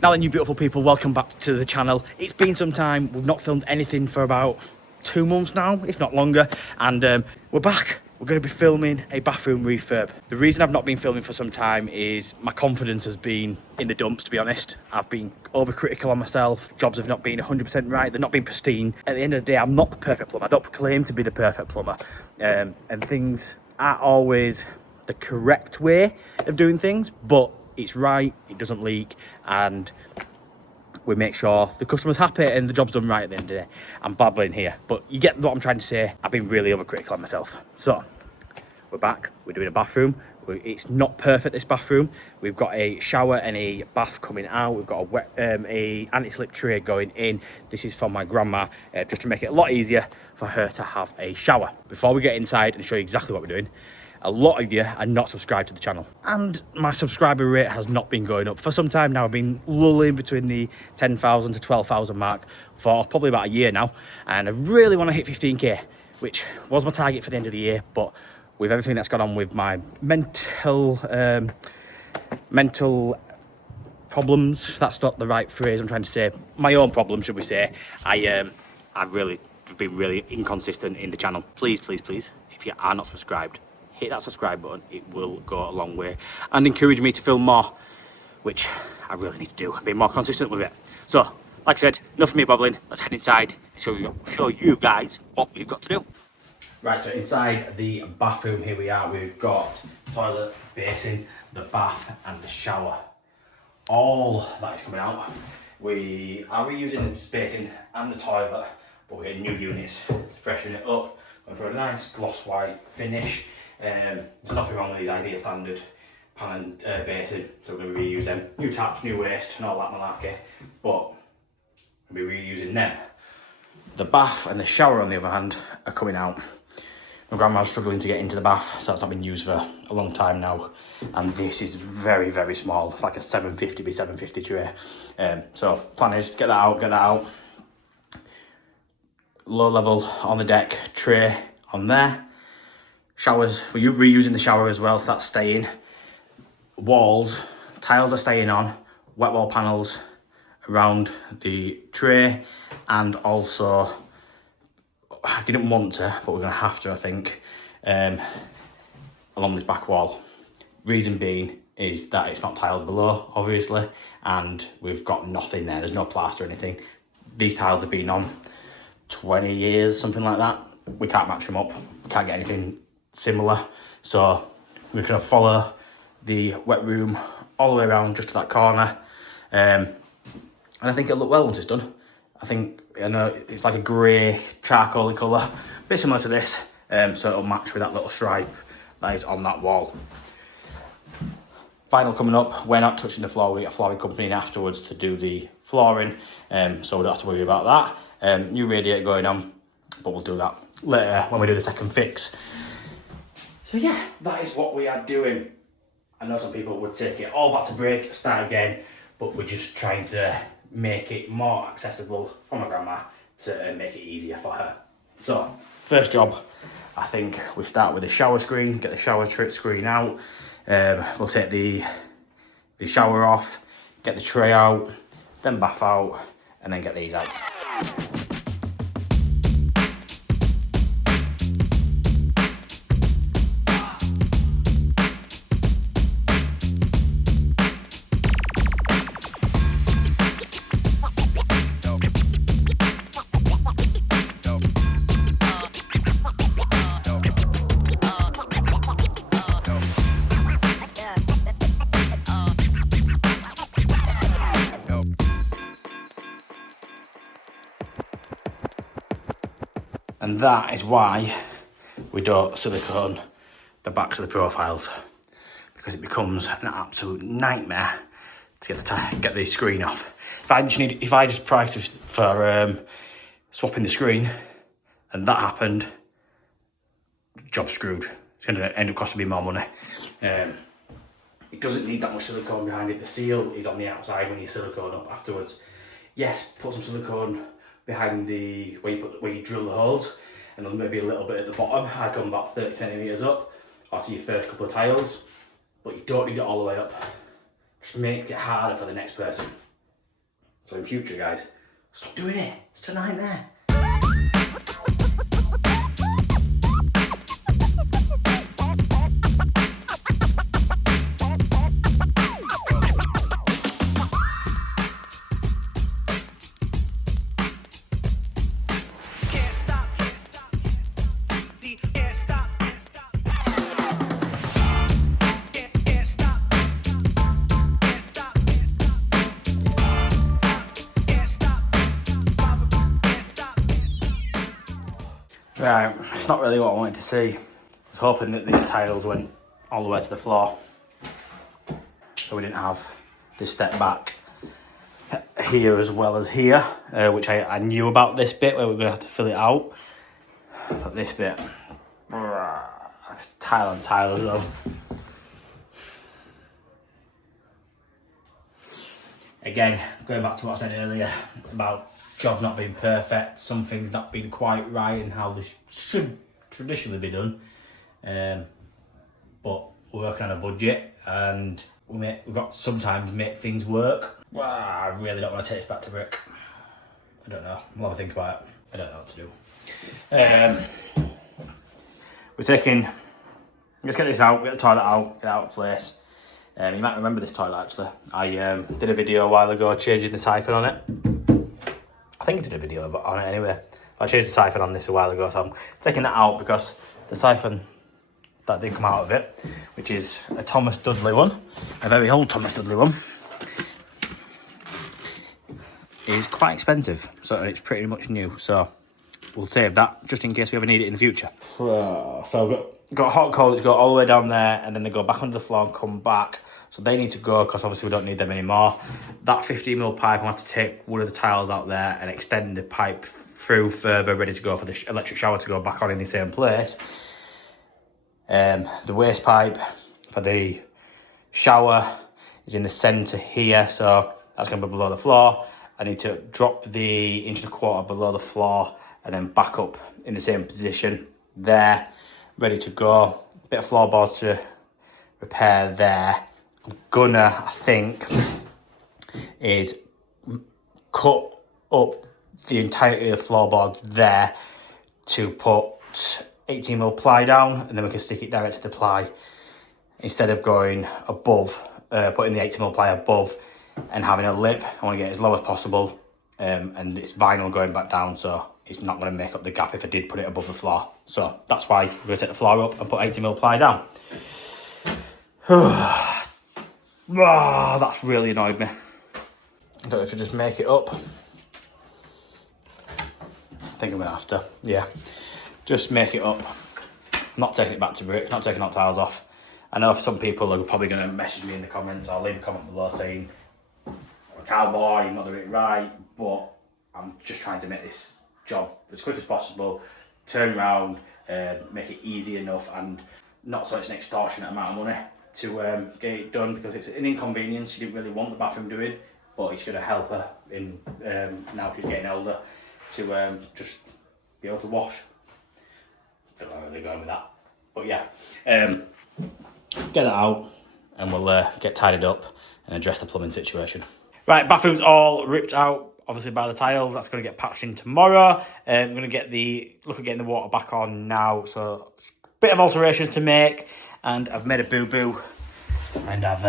Now then, you beautiful people, welcome back to the channel. It's been some time. We've not filmed anything for about 2 months now, if not longer, and we're back. We're going to be filming a bathroom refurb. The reason I've not been filming for some time is my confidence has been in the dumps, to be honest. I've been overcritical on myself. Jobs have not been 100% right. They're not been pristine. At the end of the day, I'm not the perfect plumber. I don't claim to be the perfect plumber. And things aren't always the correct way of doing things, but it's right, it doesn't leak, and we make sure the customer's happy and the job's done right at the end of the day. I'm babbling here, but you get what I'm trying to say. I've been really overcritical on myself. So, we're back, we're doing a bathroom. It's not perfect, this bathroom. We've got a shower and a bath coming out. We've got a anti-slip tray going in. This is for my grandma, just to make it a lot easier for her to have a shower. Before we get inside and show you exactly what we're doing, a lot of you are not subscribed to the channel, and my subscriber rate has not been going up for some time now. I've been lulling between the 10,000 to 12,000 mark for probably about a year now, and I really want to hit 15k, which was my target for the end of the year. But with everything that's gone on with my mental problems, that's not the right phrase I'm trying to say, my own problems, should we say, I've really been really inconsistent in the channel. Please, if you are not subscribed, hit that subscribe button. It will go a long way and encourage me to film more, which I really need to do and be more consistent with it. So, like I said, enough of me babbling. Let's head inside and show you guys what we've got to do. Right, so inside the bathroom here we are. We've got toilet, basin, the bath and the shower. All that is coming out. We are reusing the basin and the toilet, but we're getting new units to freshen it up. Going for a nice gloss white finish. There's nothing wrong with these Ideal Standard pan and basin, so we're going to reuse them. New taps, new waste and all that malarkey, but we'll be reusing them. The bath and the shower, on the other hand, are coming out. My grandma's struggling to get into the bath, so that's not been used for a long time now, and this is very, very small. It's like a 750 by 750 tray. So plan is get that out. Low level on the deck, tray on there. Showers, we're reusing the shower as well, so that's staying. Walls, tiles are staying on. Wet wall panels around the tray, and also, I didn't want to, but we're going to have to, I think, along this back wall. Reason being is that it's not tiled below, obviously, and we've got nothing there. There's no plaster or anything. These tiles have been on 20 years, something like that. We can't match them up. We can't get anything similar, so we're going to follow the wet room all the way around just to that corner, and I think it'll look well once it's done. I know it's like a grey charcoaly colour, a bit similar to this, so it'll match with that little stripe that is on that wall. Vinyl coming up. We're not touching the floor. We get a flooring company in afterwards to do the flooring, so we don't have to worry about that. New radiator going on, but we'll do that later when we do the second fix. So yeah, that is what we are doing. I know some people would take it all back to break, start again, but we're just trying to make it more accessible for my grandma to make it easier for her. So, first job, I think we start with the shower screen, get the shower screen out. We'll take the shower off, get the tray out, then bath out, and then get these out. And that is why we don't silicone the backs of the profiles, because it becomes an absolute nightmare to get the screen off. If I just priced for swapping the screen and that happened, job screwed. It's going to end up costing me more money. It doesn't need that much silicone behind it. The seal is on the outside when you silicone up afterwards. Yes, put some silicone behind where you drill the holes, and then maybe a little bit at the bottom. I come about 30 centimetres up, or to your first couple of tiles, but you don't need it all the way up. Just make it harder for the next person. So in future, guys, stop doing it. It's a nightmare. Right, it's not really what I wanted to see. I was hoping that these tiles went all the way to the floor, so we didn't have this step back here as well as here, which I knew about this bit where we're going to have to fill it out. But this bit, it's tile on tile as well. Again, going back to what I said earlier about jobs not being perfect, some things not being quite right and how this should traditionally be done. But we're working on a budget and we've got to sometimes make things work. Well, I really don't want to take this back to brick. I don't know. I'll have a think about it. I don't know what to do. We're taking... Let's get this out, get the toilet out, get it out of place. You might remember this toilet actually. I did a video a while ago changing the siphon on it. I think I did a video on it anyway. I changed the siphon on this a while ago, so I'm taking that out because the siphon that did come out of it, which is a Thomas Dudley one, a very old Thomas Dudley one, is quite expensive. So it's pretty much new. So we'll save that just in case we ever need it in the future. So I've got hot coal that's go all the way down there and then they go back under the floor and come back. So they need to go because obviously we don't need them anymore. That 15mm pipe, I have to take one of the tiles out there and extend the pipe through further, ready to go for the electric shower to go back on in the same place. The waste pipe for the shower is in the centre here, so that's going to be below the floor. I need to drop the 1.25 inch below the floor and then back up in the same position there, ready to go. A bit of floorboards to repair there. I'm gonna, I think, is cut up the entirety of the floorboards there to put 18mm ply down, and then we can stick it direct to the ply instead of going above, putting the 18mm ply above and having a lip. I want to get it as low as possible, and it's vinyl going back down, so it's not going to make up the gap if I did put it above the floor. So that's why we're going to take the floor up and put 18mm ply down. That's really annoyed me. I don't know if I just make it up. I think I'm going to have to, yeah. Just make it up. I'm not taking it back to brick, not taking hot tiles off. I know some people are probably going to message me in the comments or leave a comment below saying, I'm a cowboy, you're not doing it right, but I'm just trying to make this job as quick as possible, turn around, make it easy enough and not so it's an extortionate amount of money to get it done, because it's an inconvenience. She didn't really want the bathroom doing, but it's going to help her in now she's getting older to just be able to wash. Don't know where they're going with that, but yeah, get that out and we'll get tidied up and address the plumbing situation. Right, bathroom's all ripped out obviously by the tiles. That's going to get patched in tomorrow. I'm going to look at getting the water back on now, so bit of alterations to make, and I've made a boo-boo and I've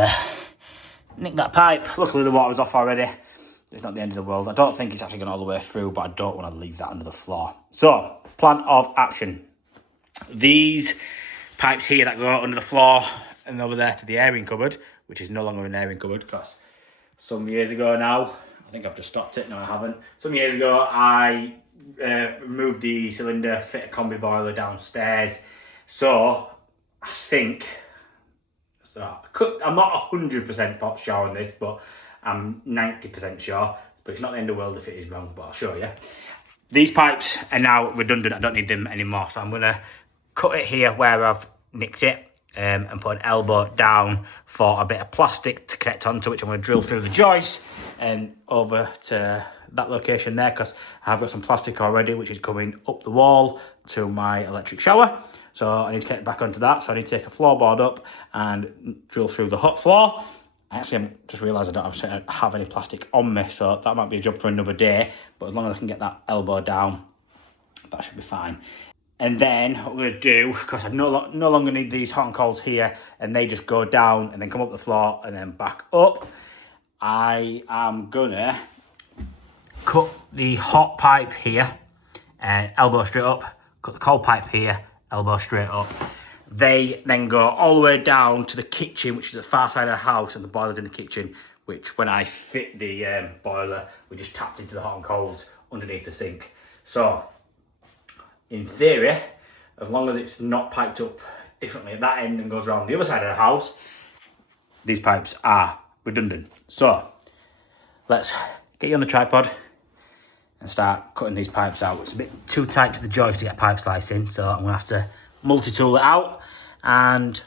nicked that pipe. Luckily the water was off already. It's not the end of the world. I don't think it's actually gone all the way through, but I don't want to leave that under the floor. So, plan of action. These pipes here that go under the floor and over there to the airing cupboard, which is no longer an airing cupboard because some years ago now, I think I've just stopped it, no I haven't. Some years ago I removed the cylinder, fit a combi boiler downstairs. So I think, I'm not 100% sure on this, but I'm 90% sure. But it's not the end of the world if it is wrong, but I'll show you. These pipes are now redundant, I don't need them anymore. So I'm gonna cut it here where I've nicked it and put an elbow down for a bit of plastic to connect onto, which I'm going to drill through the joist and over to that location there, because I've got some plastic already which is coming up the wall to my electric shower. So I need to connect back onto that, so I need to take a floorboard up and drill through the hot floor I actually haven't just realised I don't have any plastic on me, so that might be a job for another day. But as long as I can get that elbow down, that should be fine. And then what we're going to do, because I no longer need these hot and colds here, and they just go down and then come up the floor and then back up, I am going to cut the hot pipe here, and elbow straight up, cut the cold pipe here, elbow straight up. They then go all the way down to the kitchen, which is the far side of the house, and the boiler's in the kitchen, which when I fit the boiler, we just tapped into the hot and colds underneath the sink. So, in theory, as long as it's not piped up differently at that end and goes around the other side of the house, these pipes are redundant. So, let's get you on the tripod and start cutting these pipes out. It's a bit too tight to the joist to get pipe slicing, so I'm going to have to multi-tool it out, and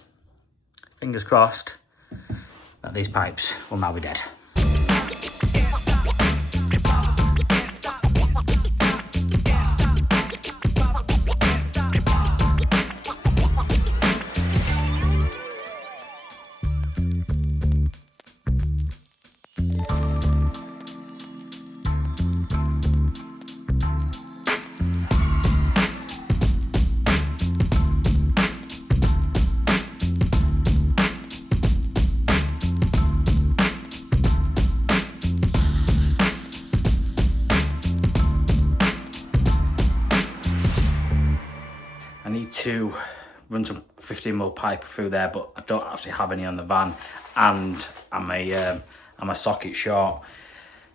fingers crossed that these pipes will now be dead. I need to run some 15mm pipe through there, but I don't actually have any on the van, and I'm a socket short.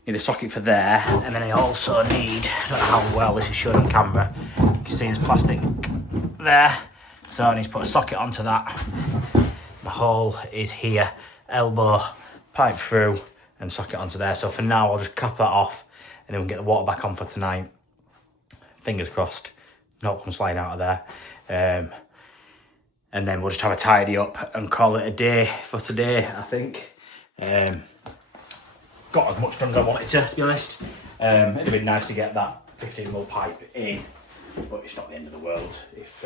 Need a socket for there, and then I also need, I don't know how well this is shown on camera, you can see there's plastic there, so I need to put a socket onto that. The hole is here, elbow, pipe through, and socket onto there. So for now, I'll just cap that off, and then we'll get the water back on for tonight. Fingers crossed, not come sliding out of there. And then we'll just have a tidy up and call it a day for today, I think. Got as much done as I wanted to be honest. It'd be nice to get that 15mm pipe in, but it's not the end of the world if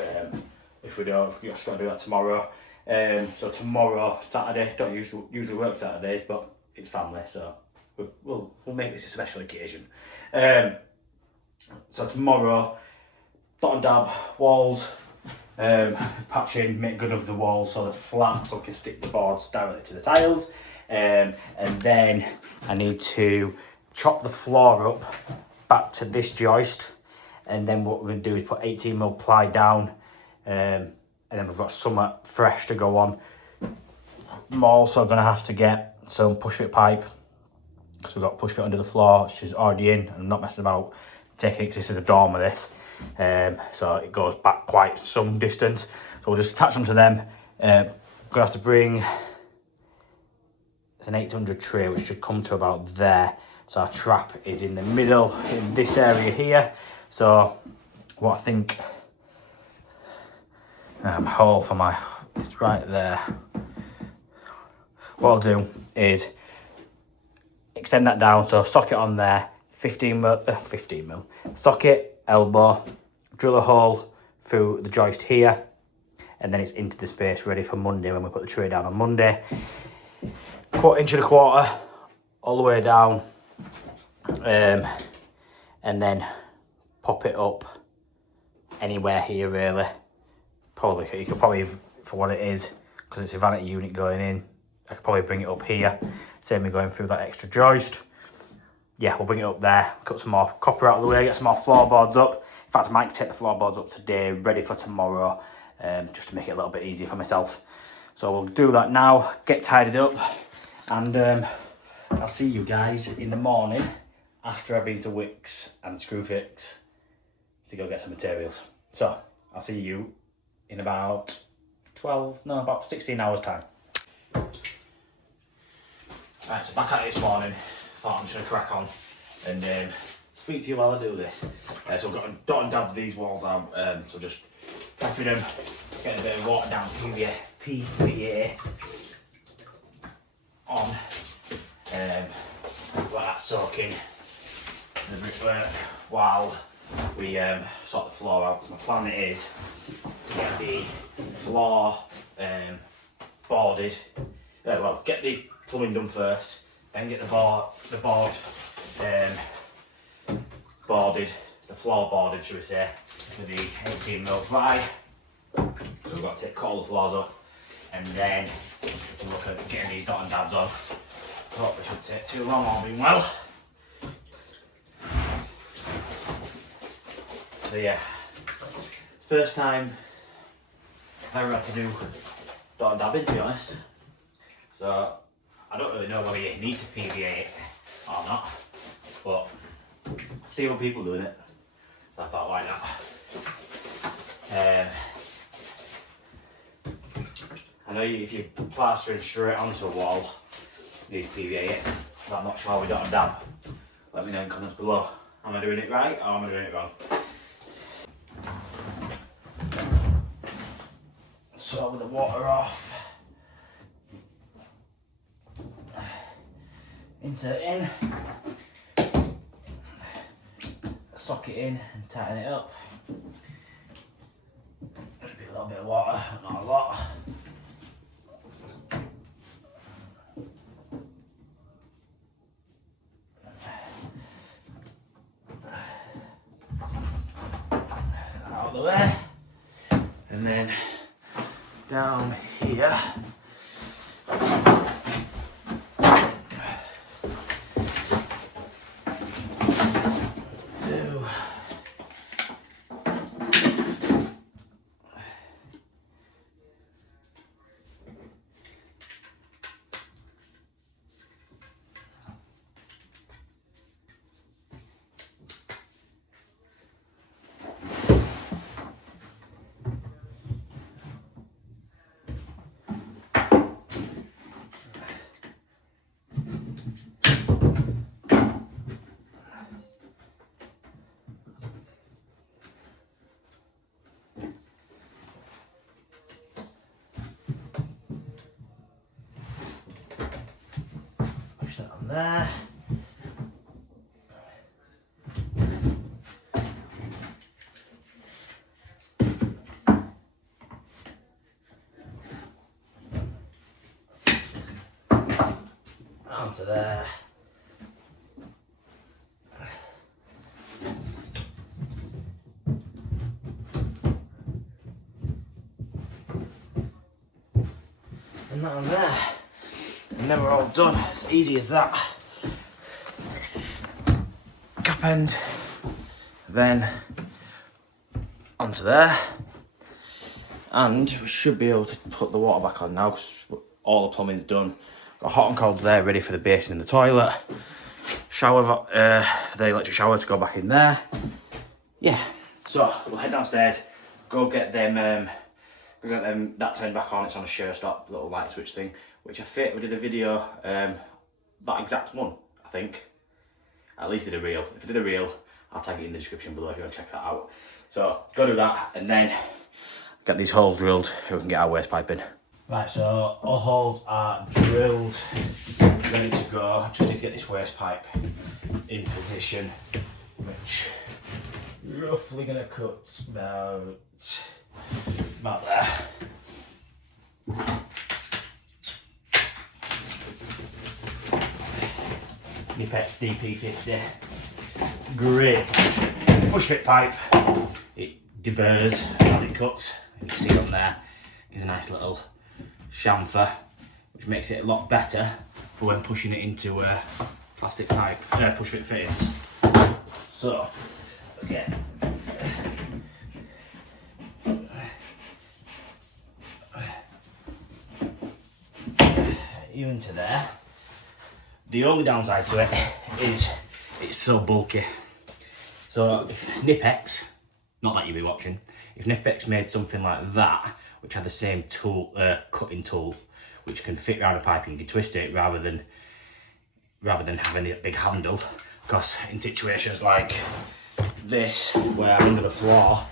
we don't. We've just got to do that tomorrow. So tomorrow, Saturday, don't usually work Saturdays, but it's family, so we'll make this a special occasion. So tomorrow, dot and dab walls, patching, make good of the walls so they're flat, so we can stick the boards directly to the tiles. And then I need to chop the floor up back to this joist, and then what we're going to do is put 18mm ply down, and then we've got something fresh to go on. I'm also going to have to get some push fit pipe, because we've got push fit under the floor, which is already in. I'm not messing about taking it, because this is a dormer, this. So it goes back quite some distance. So we'll just attach onto them. Going to have to bring, it's an 800 tray, which should come to about there. So our trap is in the middle, in this area here. So what I think, hole for my, it's right there. What I'll do is extend that down, so socket on there, 15mm, socket, elbow, drill a hole through the joist here, and then it's into the space ready for Monday when we put the tray down on Monday. 1/4 inch and a quarter all the way down, and then pop it up anywhere here really. Probably you could probably, for what it is, because it's a vanity unit going in, I could probably bring it up here, same as going through that extra joist. Yeah, we'll bring it up there, cut some more copper out of the way, get some more floorboards up. In fact, I might take the floorboards up today, ready for tomorrow, just to make it a little bit easier for myself. So we'll do that now, get tidied up, and I'll see you guys in the morning after I've been to Wickes and Screwfix to go get some materials. So I'll see you in about 16 hours time. Right, so back at it this morning. Thought I'm just going to crack on and speak to you while I do this. So I've got to dot and dab these walls out, so just prepping them, getting a bit of water down PVA on, let that soak in the brickwork while we sort the floor out. My plan is to get the floor boarded, get the plumbing done first, then get the board boarded, the floor boarded, should we say, for the 18mm ply. So we've got to cut all the floors up, and then we can look at getting these dot and dabs on. Hope it shouldn't take too long, all being well. So yeah, first time I've ever had to do dot and dabbing, to be honest. So I don't really know whether you need to PVA it or not, but I see other people doing it, so I thought, why not? I know if you're plastering straight onto a wall, you need to PVA it, but I'm not sure we dot and dab. Let me know in the comments below. Am I doing it right or am I doing it wrong? So with the water off, insert in, socket in and tighten it up. Just be a little bit of water, not a lot. Out of the way, and then down here. Push that on there. Onto there. And that on there. And then we're all done. It's easy as that. Cap end, then onto there, and we should be able to put the water back on now because all the plumbing's done. Got hot and cold there ready for the basin in the toilet. Shower, the electric shower to go back in there. Yeah, so we'll head downstairs, go get them that turned back on. It's on a share stop little light switch thing, which we did a video that exact one, I think. At least did a reel. If I did a reel, I'll tag it in the description below if you want to check that out. So go do that and then get these holes drilled so we can get our waste pipe in. Right, so all holes are drilled, ready to go. Just need to get this waste pipe in position, which roughly gonna cut about there. Knipex DP50, great push fit pipe. It deburrs as it cuts. You can see on there is a nice little chamfer, which makes it a lot better for when pushing it into plastic pipe push fit fittings. So let's get you into there. The only downside to it is it's so bulky. So if Knipex, not that you'll be watching, if Knipex made something like that, which had the same tool, cutting tool, which can fit around a pipe and you can twist it rather than having a big handle, because in situations like this, where I'm under the floor,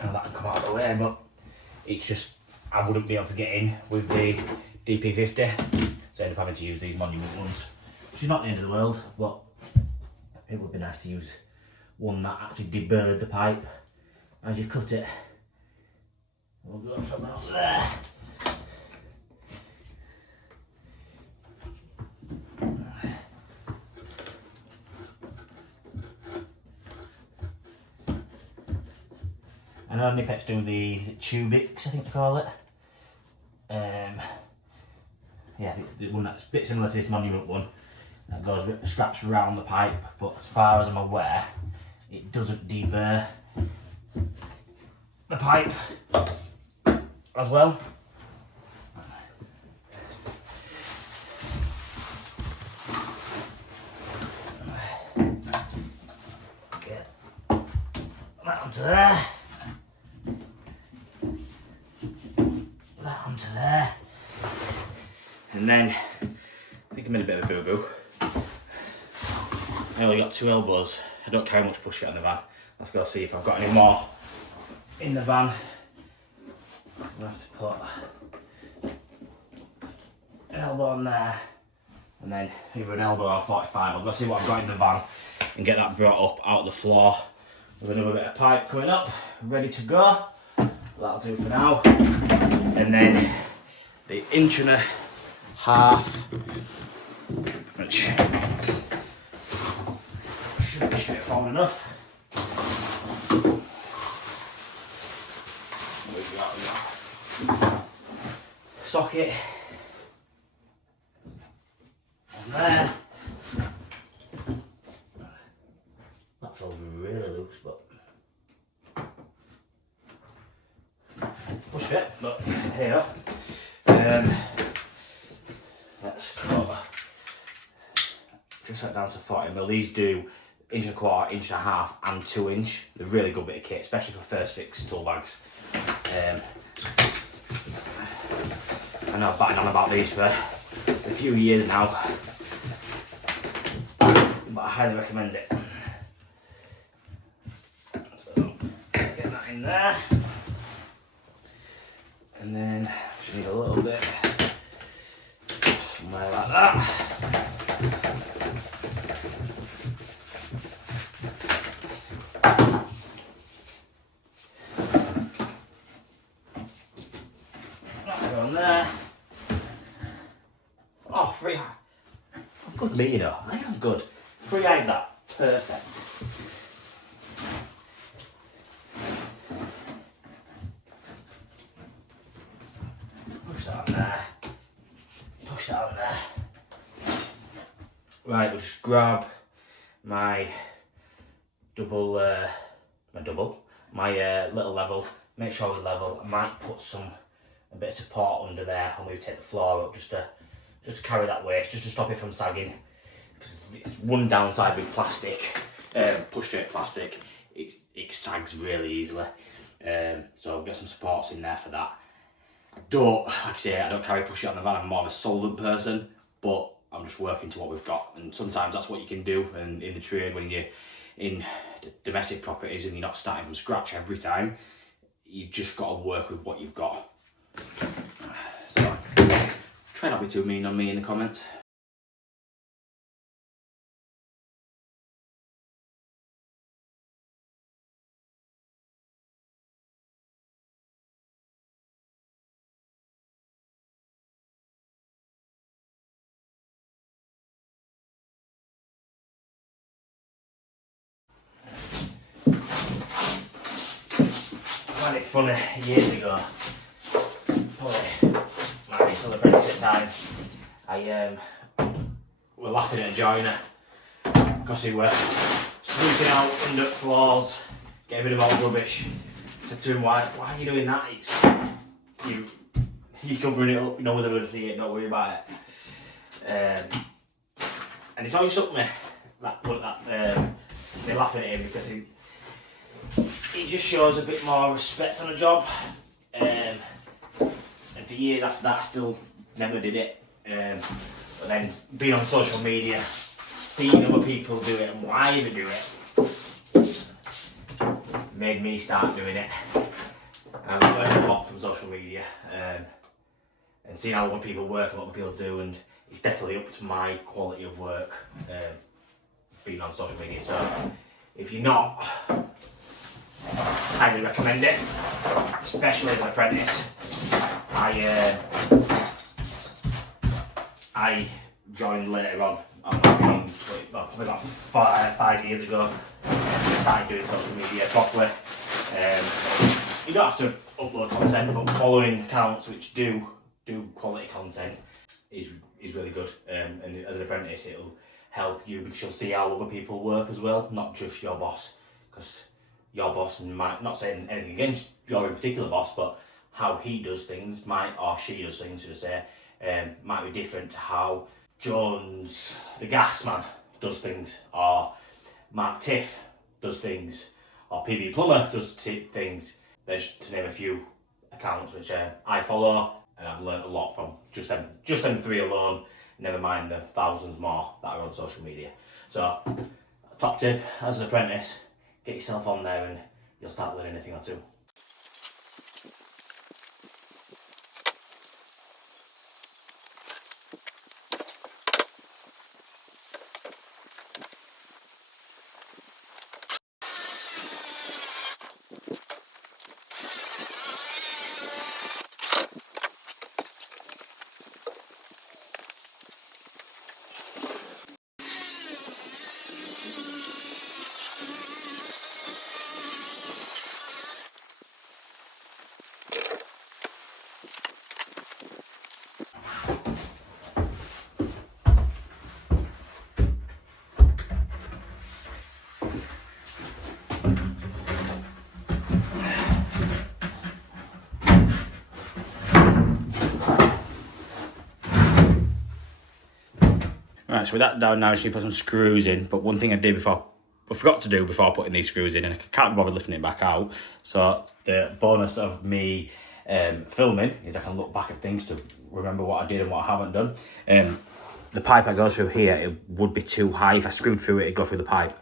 and that can come out of the way, but it's just, I wouldn't be able to get in with the DP50. So I end up having to use these monument ones, which is not the end of the world, but it would be nice to use one that actually deburred the pipe as you cut it. We'll go from out there. I know Nipex do the Tubix, I think they call it. Yeah, the one that's a bit similar to this Monument one. That goes with straps around the pipe, but as far as I'm aware, it doesn't deburr the pipe as well. Get that onto there. That onto there. And then, I think I made a bit of a boo-boo. I only got 2 elbows. I don't carry much push fit on the van. Let's go see if I've got any more in the van. I'm gonna have to put an elbow on there, and then either an elbow or 45. I'll go see what I've got in the van and get that brought up out of the floor. With another bit of pipe coming up, ready to go. That'll do for now. And then the 1.5 inch, which should be straightforward enough. We got socket on there. That feels really loose, but push fit. But here, let's cover. Just went down to 40mm. These do 1.25 inch, 1.5 inch, and 2 inch. They're a really good bit of kit, especially for first fix tool bags. I know I've batted on about these for a few years now, but I highly recommend it. So, get that in there. And then just need a little bit somewhere like that. On there. Oh, free. I'm good, me, you know. I am good. Free-eyed that. Perfect. Push that on there. Push that on there. Right, we'll just grab my little level. Make sure we level. I might put a bit of support under there, and we'll take the floor up just to carry that weight, just to stop it from sagging. Because it's one downside with plastic, push fit plastic, it sags really easily. So I'll get some supports in there for that. Like I say, I don't carry push fit on the van. I'm more of a solvent person, but I'm just working to what we've got, and sometimes that's what you can do. And in the trade, when you're in domestic properties and you're not starting from scratch every time, you've just got to work with what you've got. So, try not to be too mean on me in the comments. I had it funny years ago. My son apprentice at the time, I were laughing at a joiner because he were sweeping out under floors, getting rid of all the rubbish. I said to him, why are you doing that? It's you covering it up, no one's ever going to see it, don't worry about it. And it's always shook me me laughing at him, because he just shows a bit more respect on the job. And for years after that, I still never did it. But then being on social media, seeing other people do it and why they do it, made me start doing it. And I've learned a lot from social media, and seeing how other people work and what other people do, and it's definitely up to my quality of work, being on social media. So if you're not, highly recommend it, especially as an apprentice. I joined later on. Probably about 5 years ago. I started doing social media properly. you don't have to upload content, but following accounts which do quality content is really good. And as an apprentice, it'll help you because you'll see how other people work as well, not just your boss. Because your boss might, not saying anything against your in particular boss, but how he does things might, or she does things, should I say, might be different to how Jones, the gas man, does things, or Mark Tiff does things, or PB Plumber does things. There's, to name a few accounts which I follow, and I've learned a lot from just them three alone, never mind the thousands more that are on social media. So, top tip, as an apprentice, get yourself on there and you'll start learning a thing or two. Right, so with that down now, I should put some screws in. But one thing I forgot to do before putting these screws in, and I can't bother lifting it back out. So the bonus of me filming is I can look back at things to remember what I did and what I haven't done. The pipe that goes through here, it would be too high. If I screwed through it, it'd go through the pipe.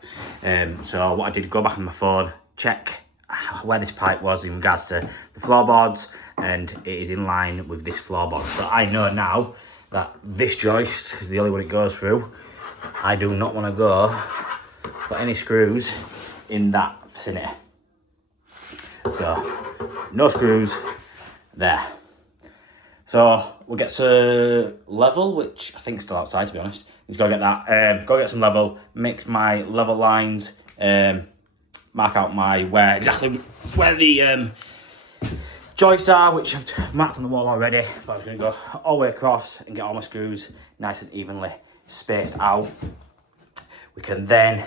So what I did, go back on my phone, check where this pipe was in regards to the floorboards, and it is in line with this floorboard. So I know now that this joist is the only one it goes through. I do not want to go put any screws in that vicinity. So no screws there. So we'll get to level, which I think is still outside, to be honest. Let's go get that. Go get some level, make my level lines, mark out exactly where the joists are, which I've marked on the wall already. But I was going to go all the way across and get all my screws nice and evenly spaced out. We can then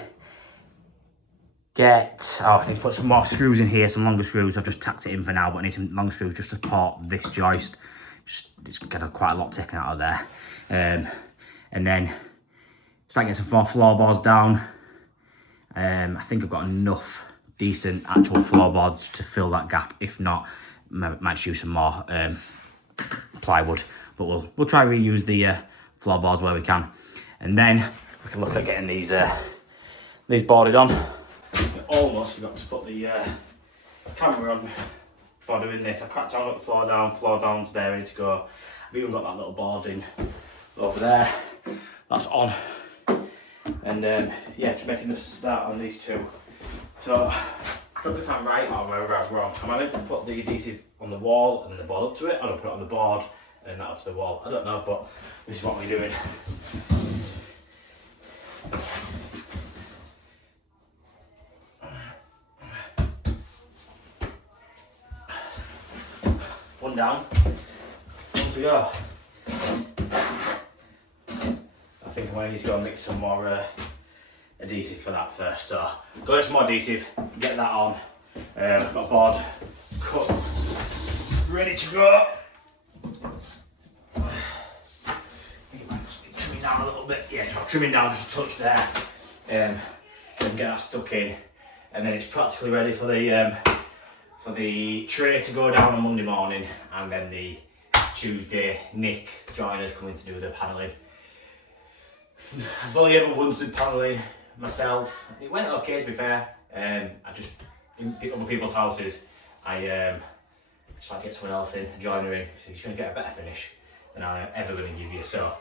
I need to put some more screws in here, some longer screws. I've just tacked it in for now, but I need some long screws just to support this joist. It's got quite a lot taken out of there. And then start getting some more floorboards down. I think I've got enough decent actual floorboards to fill that gap. If not, might use some more plywood, but we'll try and reuse the floorboards where we can, and then we can look at getting these boarded on. I almost forgot to put the camera on before doing this. I cracked on, got the floor down's there ready to go. I've even got that little boarding over there, that's on, and yeah, just making the start on these two. So I don't know if I'm right or whether I'm wrong. I'm either to put the adhesive on the wall and then the board up to it, or I'll put it on the board and then that up to the wall. I don't know, but this is what we're doing. One down, on to go. I think I'm going to need to go and mix some more adhesive for that first. So go get some more adhesive, get that on. I've got a board cut, ready to go. Trimming down a little bit, yeah, trimming down just a touch there, and get that stuck in, and then it's practically ready for the tray to go down on Monday morning, and then the Tuesday Nick joiners coming to do the panelling. I've only ever once did panelling myself. It went okay, to be fair. I just, in other people's houses, I just like to get someone else in, a joiner in, so you're going to get a better finish than I'm ever going to give you. So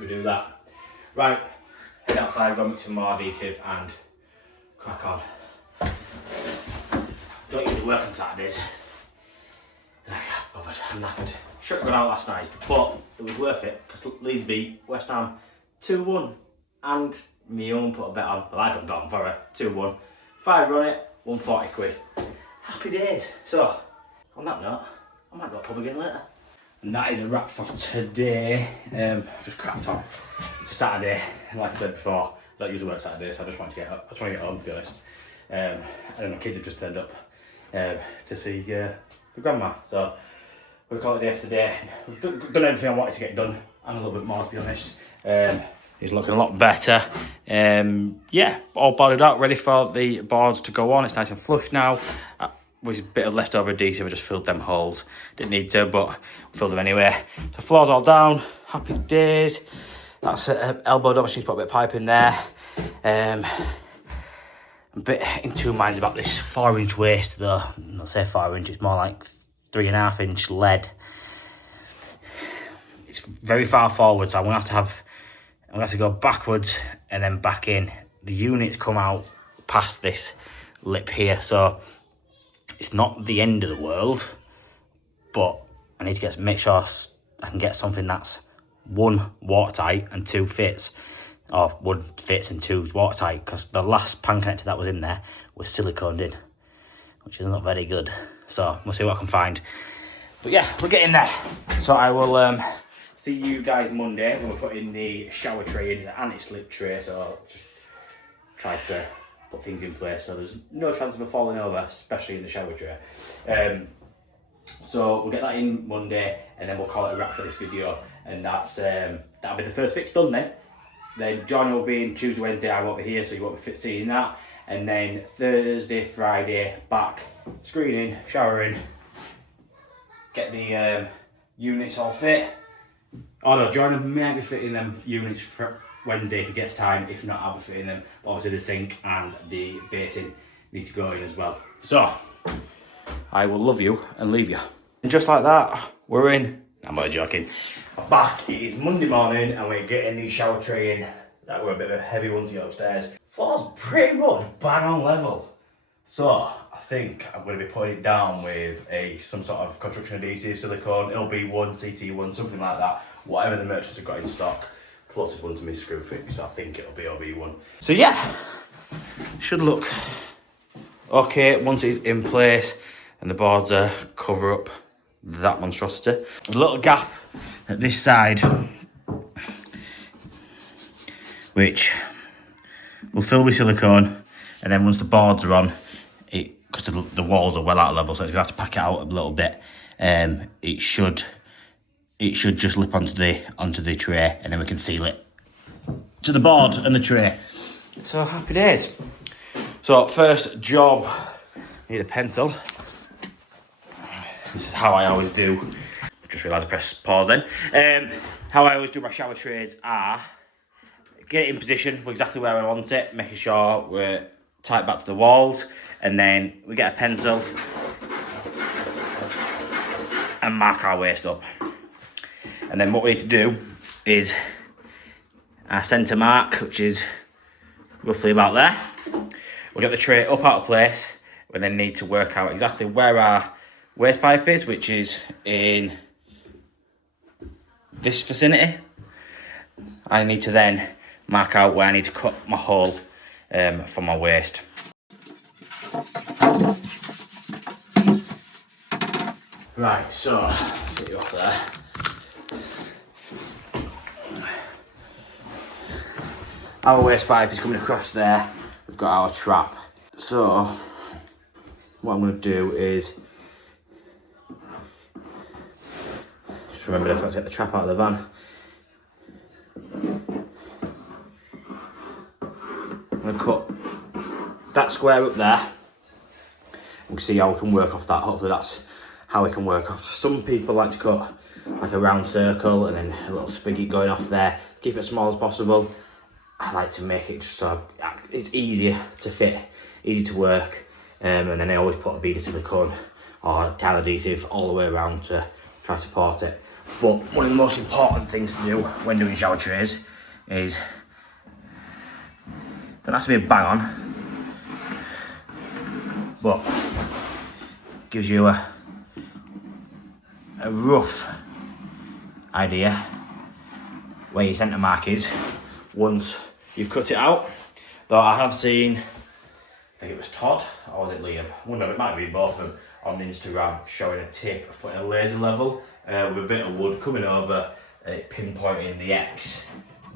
we do that. Right, head outside, go mix some more adhesive and crack on. Don't usually work on Saturdays. I can't bothered, I'm knackered. Should have gone out last night, but it was worth it because Leeds beat West Ham 2-1, and me own put a bet on. Well, I put a bet on for it, 2-1. 5 on it, 140 quid. happy days. So, on that note, I might go pub again later. And that is a wrap for today. Just cracked on. It's a Saturday, like I said before. I don't usually work Saturdays, so I just want to get home, to be honest. And then my kids have just turned up to see the grandma. So we'll call it a day for today. I've done everything I wanted to get done, and a little bit more, to be honest. He's looking a lot better. Yeah, all boarded out, ready for the boards to go on. It's nice and flush now. With a bit of leftover adhesive, I just filled them holes. Didn't need to, but filled them anyway. The floor's all down, happy days. That's elbowed up, she's put a bit of pipe in there. I'm a bit in two minds about this 4-inch waste though. Not say 4 inch, it's more like 3.5-inch lead. It's very far forward, so I'm gonna have to go backwards and then back in. The units come out past this lip here, so it's not the end of the world, but I need to make sure I can get something that's 1, watertight and 2, fits. Or 1 fits and 2's watertight, because the last pan connector that was in there was siliconed in, which is not very good. So we'll see what I can find. But yeah, we're getting there. So I will see you guys Monday when we're putting the shower tray in. It's an anti-slip tray, so I'll just try to put things in place so there's no chance of it falling over, especially in the shower tray. So we'll get that in Monday, and then we'll call it a wrap for this video, and that's that'll be the first fix done then. Then John will be in Tuesday, Wednesday, I won't be here, so you won't be seeing that. And then Thursday, Friday, back, screening, showering, get the units all fit. Oh no, John might be fitting them units for Wednesday if he gets time. If not, I'll be fitting them. But obviously the sink and the basin need to go in as well. So, I will love you and leave you. And just like that, we're in. I'm not joking. Back, it is Monday morning and we're getting the shower tray in. That were a bit of a heavy one to get upstairs. Floor's pretty much bang on level. So, I think I'm going to be putting it down with some sort of construction adhesive, silicone, LB1, CT1, something like that. Whatever the merchants have got in stock. Closest one to me screw fix, so I think it'll be LB1. So yeah, should look okay once it's in place and the boards cover up that monstrosity. A little gap at this side, which we'll fill with silicone, and then once the boards are on, because the walls are well out of level, so it's gonna have to pack it out a little bit. It should just lip onto the tray, and then we can seal it to the board and the tray. So happy days. So first job, need a pencil. This is how I always do. Just realised I pressed pause then. How I always do my shower trays are get it in position exactly where I want it, making sure we're tight back to the walls, and then we get a pencil and mark our waste up. And then what we need to do is our centre mark, which is roughly about there. We'll get the tray up out of place. We then need to work out exactly where our waste pipe is, which is in this vicinity. I need to then mark out where I need to cut my hole for my waste. Right, so set you off there. Our waste pipe is coming across there. We've got our trap. So what I'm going to do is just remember if I take the trap out of the van. I'm going to cut that square up there. We can see how we can work off that. Hopefully that's how we can work off. Some people like to cut like a round circle and then a little spigot going off there. Keep it as small as possible. I like to make it just so it's easier to fit, easy to work, and then I always put a bead of silicone or tile adhesive all the way around to try to support it. But one of the most important things to do when doing shower trays is, don't have to be bang on, but gives you a rough idea where your centre mark is once you've cut it out. Though I have seen think it was Todd, or was it Liam? One of them, it might be both of them, on Instagram showing a tip of putting a laser level with a bit of wood coming over and it pinpointing the X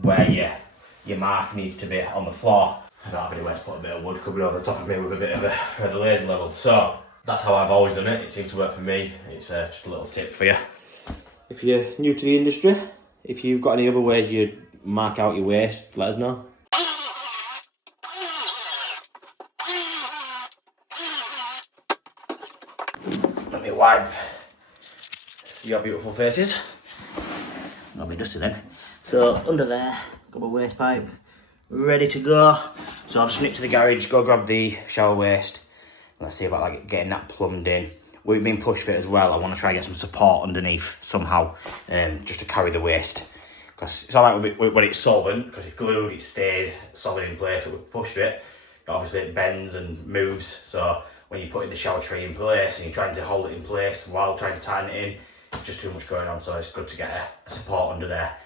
where your mark needs to be on the floor. I don't have anywhere to put a bit of wood coming over the top of me with a bit of a further laser level. So that's how I've always done it. It seems to work for me. It's just a little tip for you. If you're new to the industry, if you've got any other ways you mark out your waist, let us know. Let me wipe your beautiful faces. Not be dusty then. So under there, got my waste pipe ready to go. So I'll just nip to the garage, go grab the shower waste. Let's see about like getting that plumbed in. We've been push fit as well. I want to try and get some support underneath somehow, just to carry the waste. Because it's alright when it's solvent, because it's glued, it stays solid in place. But with push fit, obviously it bends and moves. So when you put the shower tray in place and you're trying to hold it in place while trying to tighten it in, it's just too much going on. So it's good to get a support under there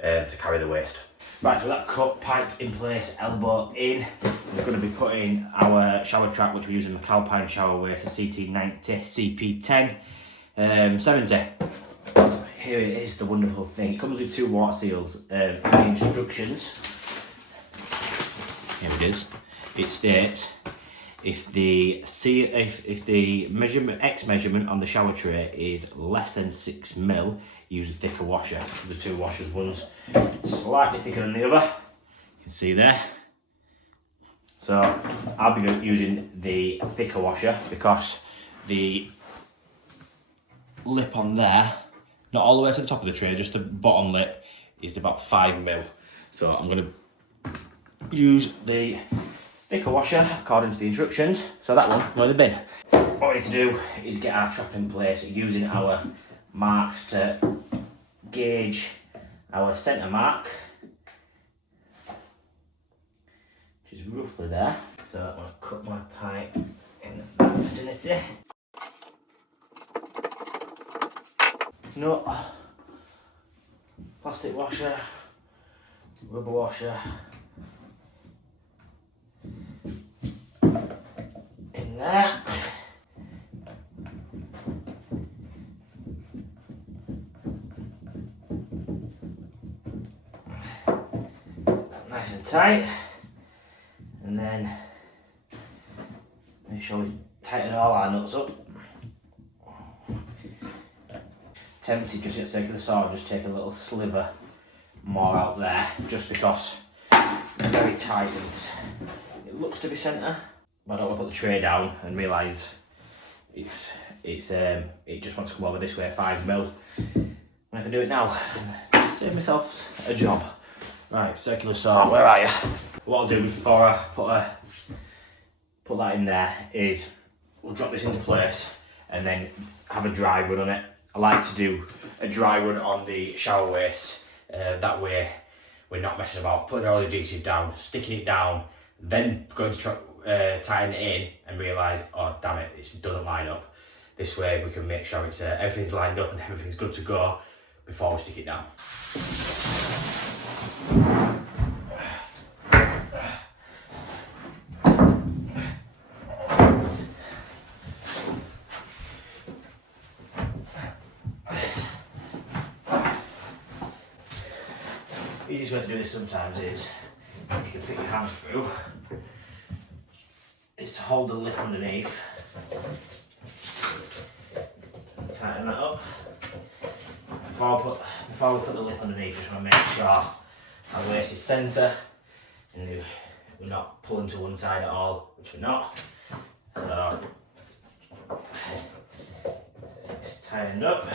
to carry the waste. Right, so that cut pipe in place, elbow in. We're going to be putting our shower trap, which we're using McAlpine shower waste, a CT90 CP10 70. Here it is, the wonderful thing. It comes with 2 water seals. In the instructions, here it is. It states if the measurement X measurement on the shower tray is less than 6 mil, use a thicker washer. The 2 washers, one's slightly thicker than the other. You can see there. So I'll be using the thicker washer because the lip on there, not all the way to the top of the tray, just the bottom lip, is about 5 mil. So I'm going to use the thicker washer according to the instructions. So that one, go in the bin. What we need to do is get our trap in place using our marks to gauge our centre mark, which is roughly there. So I'm going to cut my pipe in that vicinity. Nut, plastic washer, rubber washer, in there. Nice and tight, and then make sure we tighten all our nuts up. Tempted just at the sake of the saw, just take a little sliver more out there, just because it's very tight and it looks to be centre. But I don't want to put the tray down and realise it just wants to come over this way 5 mil. I can do it now and save myself a job. Right, circular saw, where are you? What I'll do before I put that in there is we'll drop this into place and then have a dry run on it. I like to do a dry run on the shower waste, that way we're not messing about putting all the adhesive down, sticking it down, then going to try tighten it in and realise, oh damn it, it doesn't line up. This way we can make sure it's everything's lined up and everything's good to go before we stick it down. Easiest way to do this sometimes is, if you can fit your hands through, is to hold the lip underneath, tighten that up. Before we put the lip underneath, just want to make sure our waist is centre and we're not pulling to one side at all, which we're not. So, tighten up.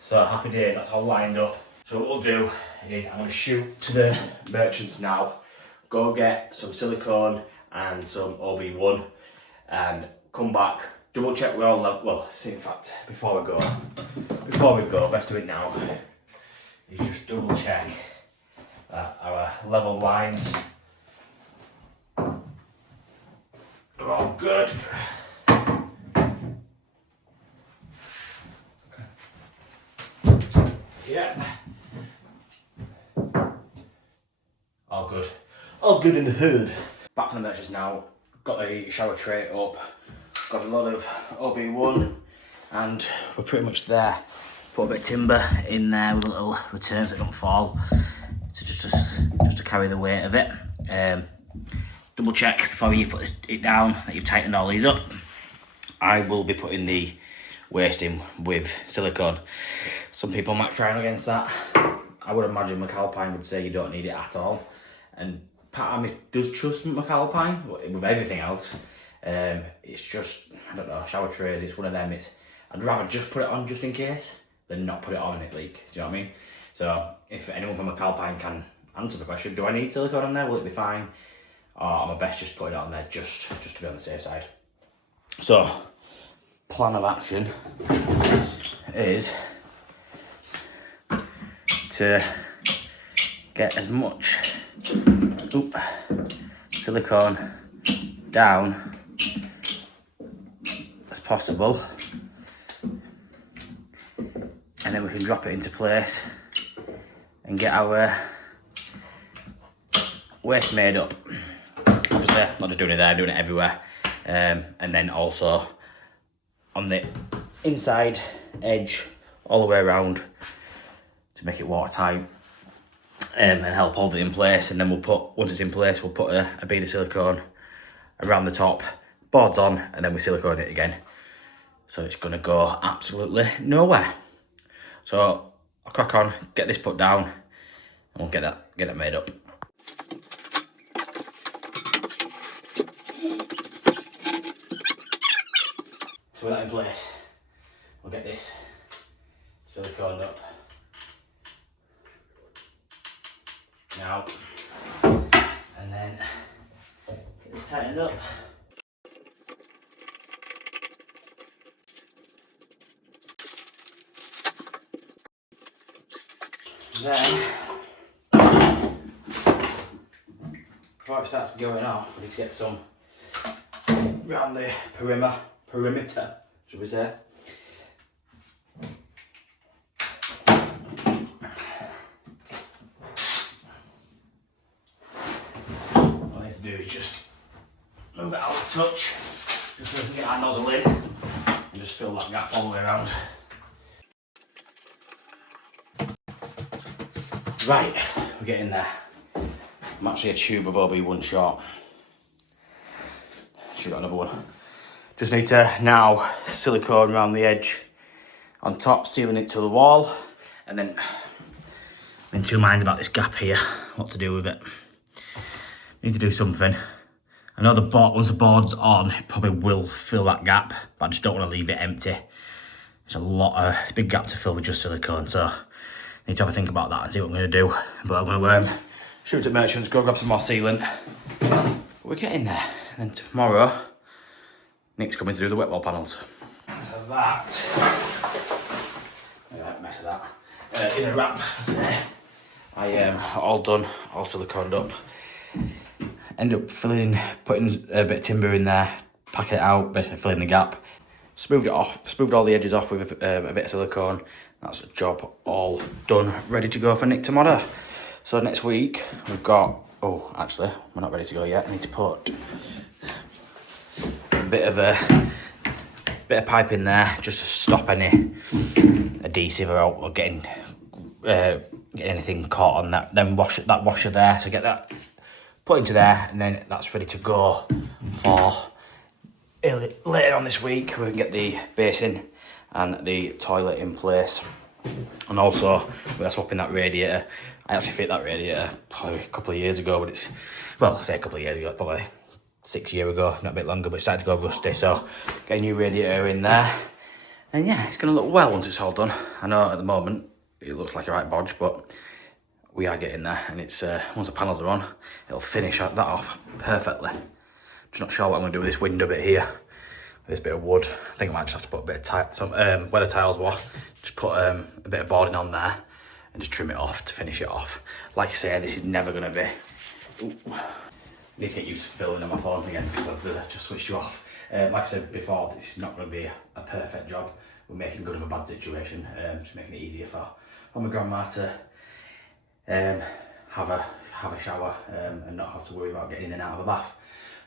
So happy days, that's all lined up. So what we'll do is I'm going to shoot to the merchants now, go get some silicone and some OB1 and come back, double check we're all well, see, in fact, before we go, best do it now, is just double check that our level lines are all good. Yeah. All good. All good in the hood. Back from the merchants now. Got the shower tray up. Got a lot of OB1 and we're pretty much there. Put a bit of timber in there with a little return so it don't fall. So just to carry the weight of it. Double check before you put it down that you've tightened all these up. I will be putting the waste in with silicone. Some people might frown against that. I would imagine McAlpine would say you don't need it at all. And part of me does trust McAlpine with everything else. It's just, I don't know, shower trays, it's one of them. I'd rather just put it on just in case than not put it on and it leak. Do you know what I mean? So if anyone from McAlpine can answer the question, do I need silicone on there? Will it be fine? Or am I best just putting it on there just to be on the safe side? So, plan of action is to get as much silicone down as possible, and then we can drop it into place and get our waste made up. Obviously, I'm not just doing it there, I'm doing it everywhere. And then also on the inside edge, all the way around to make it watertight and help hold it in place. And then once it's in place, we'll put a bead of silicone around the top, boards on, and then we silicone it again. So it's gonna go absolutely nowhere. So I'll crack on, get this put down, and we'll get that made up. So with that in place, we'll get this siliconed up. Now, and then get this tightened up. Then, before it starts going off, we need to get some around the perimeter, should we say. All I need to do is just move it out a touch, just so we can get our nozzle in, and just fill that gap all the way around. Right, we're getting there. I'm actually a tube of OB1 short. Should got another one. Just need to now silicone around the edge on top, sealing it to the wall, and then I'm in two minds about this gap here, what to do with it. Need to do something. I know once the board's on, it probably will fill that gap, but I just don't want to leave it empty. It's a big gap to fill with just silicone, so I need to have a think about that and see what I'm going to do. But I'm going to shoot at Merchants, go grab some more sealant. But we're getting there. And then tomorrow, Nick's coming to do the wet wall panels. So that, a mess of that, is a wrap for today. I am all done, all siliconed up. Ended up putting a bit of timber in there, packing it out, basically filling the gap. Smoothed it off, smoothed all the edges off with a bit of silicone. That's a job all done, ready to go for Nick tomorrow. So next week we've got, actually, we're not ready to go yet. I need to put a bit of pipe in there just to stop any adhesive or getting anything caught on that. Then that washer there, so get that put into there, and then that's ready to go for later on this week. We can get the basin and the toilet in place, and also we're swapping that radiator. I actually fit that radiator probably a couple of years ago, but I say a couple of years ago, probably 6 years ago, not a bit longer, but it started to go rusty, so get a new radiator in there, and yeah, it's going to look well once it's all done. I know at the moment it looks like a right bodge, but we are getting there, and it's once the panels are on, it'll finish that off perfectly. Just not sure what I'm going to do with this window bit here. This bit of wood, I think I might just have to put a bit of where the tiles were, just put a bit of boarding on there and just trim it off to finish it off. Like I say, this is never going to be... I need to get used to filming on my phone again because I've just switched you off. Like I said before, this is not going to be a perfect job, we're making good of a bad situation, just making it easier for my grandma to have a shower and not have to worry about getting in and out of a bath.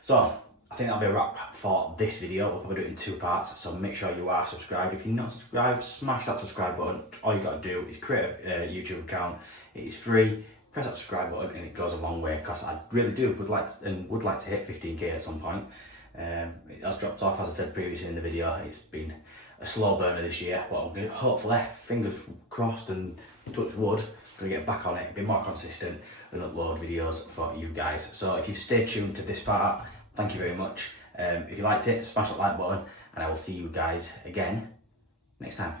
So I think that'll be a wrap for this video. We'll probably do it in 2 parts, so make sure you are subscribed. If you're not subscribed, smash that subscribe button. All you got to do is create a YouTube account. It is free. Press that subscribe button and it goes a long way, because I really would like to hit 15k at some point. It has dropped off, as I said previously in the video. It's been a slow burner this year, but I'm gonna, hopefully, fingers crossed and touch wood, gonna get back on it, be more consistent and upload videos for you guys. So if you've stayed tuned to this part, thank you very much. If you liked it, smash that like button, and I will see you guys again next time.